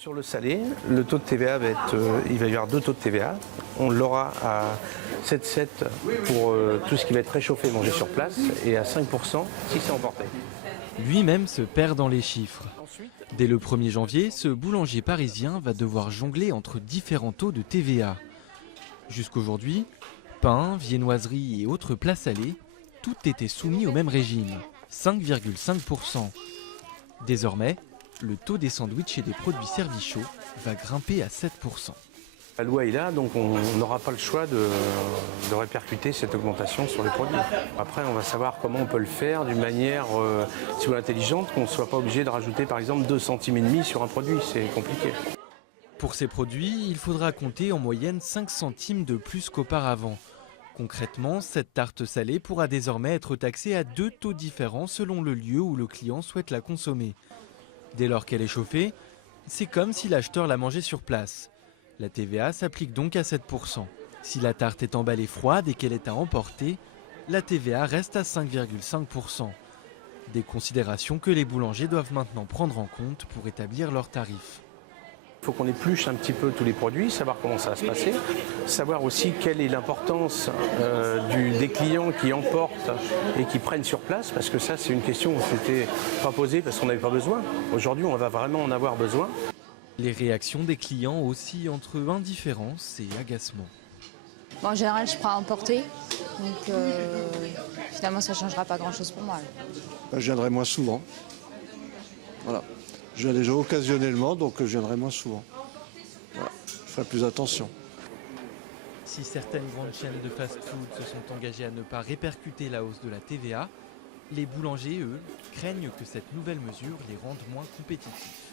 Sur le salé, le taux de TVA va être, il va y avoir deux taux de TVA. On l'aura à 7,7 pour tout ce qui va être réchauffé, mangé sur place, et à 5% si c'est emporté. Lui-même se perd dans les chiffres. Dès le 1er janvier, ce boulanger parisien va devoir jongler entre différents taux de TVA. Jusqu'aujourd'hui, pain, viennoiserie et autres plats salés, tout était soumis au même régime, 5,5%. Désormais, le taux des sandwichs et des produits servis chauds va grimper à 7%. La loi est là, donc on n'aura pas le choix de répercuter cette augmentation sur les produits. Après, on va savoir comment on peut le faire d'une manière si vous voulez, intelligente, qu'on ne soit pas obligé de rajouter par exemple 2,5 centimes sur un produit, c'est compliqué. Pour ces produits, il faudra compter en moyenne 5 centimes de plus qu'auparavant. Concrètement, cette tarte salée pourra désormais être taxée à 2 taux différents selon le lieu où le client souhaite la consommer. Dès lors qu'elle est chauffée, c'est comme si l'acheteur la mangeait sur place. La TVA s'applique donc à 7%. Si la tarte est emballée froide et qu'elle est à emporter, la TVA reste à 5,5%. Des considérations que les boulangers doivent maintenant prendre en compte pour établir leurs tarifs. Il faut qu'on épluche un petit peu tous les produits, savoir comment ça va se passer, savoir aussi quelle est l'importance des clients qui emportent et qui prennent sur place, parce que ça c'est une question qu'on ne s'était pas posée parce qu'on n'avait pas besoin. Aujourd'hui on va vraiment en avoir besoin. Les réactions des clients oscillent entre indifférence et agacement. Bon, en général je prends à emporter, donc finalement ça ne changera pas grand chose pour moi. Je viendrai moins souvent. Voilà. Je viens déjà occasionnellement, donc je viendrai moins souvent. Voilà. Je ferai plus attention. Si certaines grandes chaînes de fast-food se sont engagées à ne pas répercuter la hausse de la TVA, les boulangers, eux, craignent que cette nouvelle mesure les rende moins compétitifs.